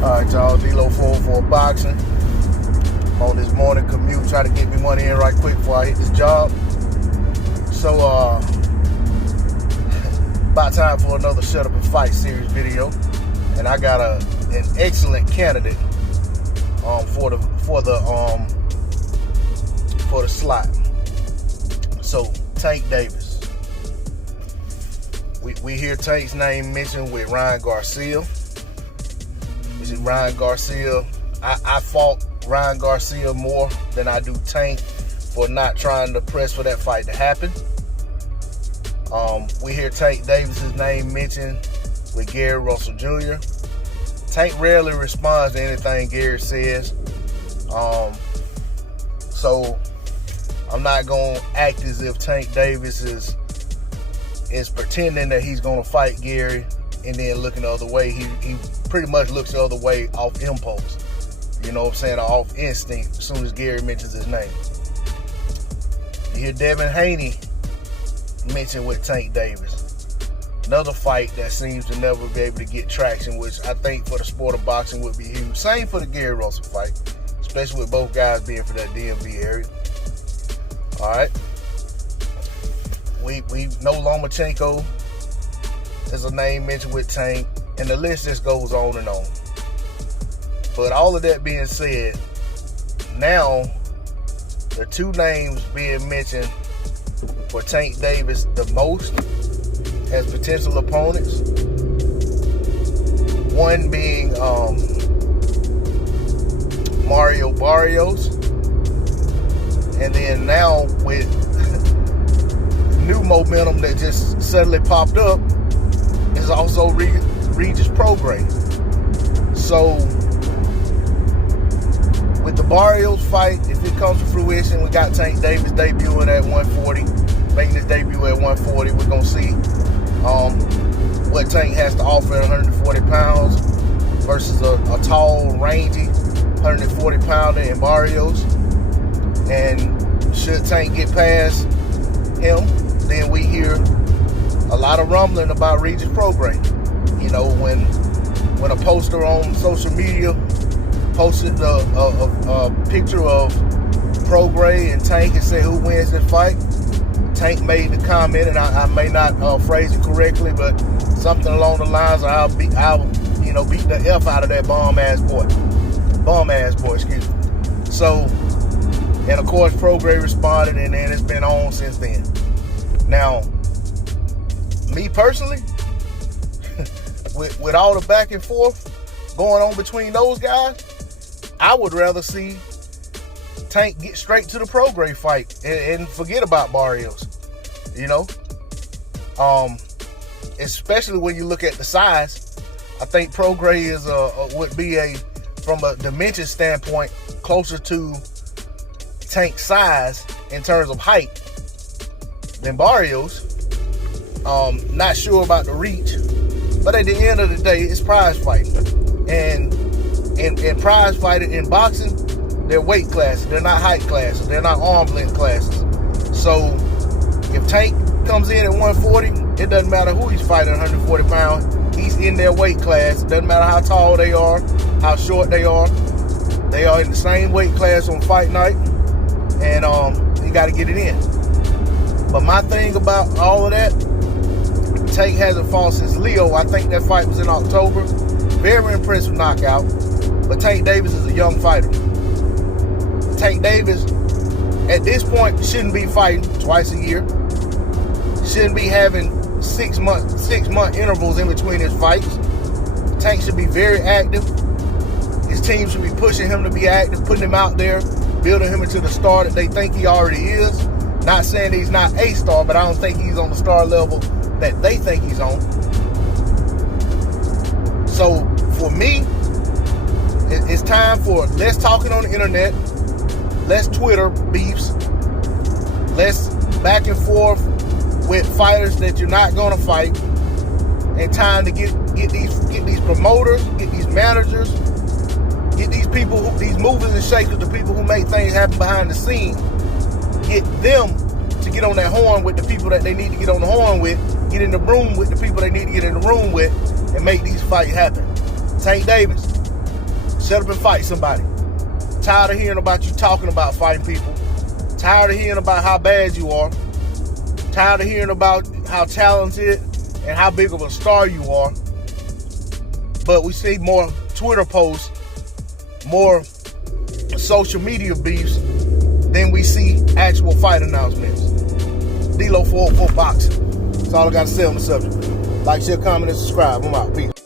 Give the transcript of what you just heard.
Alright, y'all, D-Lo 404 Boxing. I'm on this morning commute, try to get me money in right quick before I hit this job. So, about time for another Shutup and Fight series video. And I got an excellent candidate for the slot. So, Tank Davis. We hear Tank's name mentioned with Ryan Garcia. Is it Ryan Garcia? I fought Ryan Garcia more than I do Tank for not trying to press for that fight to happen. We hear Tank Davis's name mentioned with Gary Russell Jr. Tank rarely responds to anything Gary says. So I'm not gonna act as if Tank Davis is pretending that he's gonna fight Gary and then looking the other way. He pretty much looks the other way off impulse. You know what I'm saying? Off instinct as soon as Gary mentions his name. You hear Devin Haney mentioned with Tank Davis. Another fight that seems to never be able to get traction, which I think for the sport of boxing would be huge. Same for the Gary Russell fight, especially with both guys being for that DMV area. All right. We know Lomachenko is a name mentioned with Tank, and the list just goes on and on. But all of that being said, now the two names being mentioned for Tank Davis the most as potential opponents, one being Mario Barrios, and then now with new momentum that just suddenly popped up is also Regis Prograis. So with the Barrios fight, if it comes to fruition, we got Tank Davis debuting at 140, making his debut at 140. We're gonna see what Tank has to offer at 140 pounds versus a tall, rangy 140 pounder in Barrios. And should Tank get past him, then we hear a lot of rumbling about Regis Prograis. You know, when a poster on social media posted a picture of Prograis and Tank and said who wins this fight, Tank made the comment, and I may not phrase it correctly, but something along the lines of I'll beat the F out of that bum ass boy, excuse me. So, and of course Prograis responded, and then it's been on since then. Now, me personally, with all the back and forth going on between those guys, I would rather see Tank get straight to the Prograis fight and forget about Barrios. You know, especially when you look at the size, I think Prograis is would be from a dimension standpoint closer to Tank's size in terms of height than Barrios. Not sure about the reach, but at the end of the day, it's prize fighting, and prize fighting in boxing, they're weight classes. They're not height classes. They're not arm length classes. So if Tank comes in at 140, it doesn't matter who he's fighting, 140 pounds. He's in their weight class. It doesn't matter how tall they are, how short they are. They are in the same weight class on fight night, and you got to get it in. But my thing about all of that, Tank hasn't fought since Leo. I think that fight was in October. Very impressive knockout. But Tank Davis is a young fighter. Tank Davis, at this point, shouldn't be fighting twice a year. Shouldn't be having 6 month intervals in between his fights. Tank should be very active. His team should be pushing him to be active, putting him out there, building him into the star that they think he already is. Not saying he's not a star, but I don't think he's on the star level that they think he's on. So for me, it's time for less talking on the internet, less Twitter beefs, less back and forth with fighters that you're not going to fight, and time to get these promoters, get these managers, get these people, these movers and shakers, the people who make things happen behind the scenes, get them to get on that horn with the people that they need to get on the horn with, get in the room with the people they need to get in the room with, and make these fights happen. Tank Davis, Shut up and fight somebody. Tired of hearing about you talking about fighting people. Tired of hearing about how bad you are. Tired of hearing about how talented and how big of a star you are. But we see more Twitter posts, more social media beefs than we see actual fight announcements. D-Lo 404 Boxing. That's all I got to say on the subject. Like, share, comment, and subscribe. I'm out. Peace.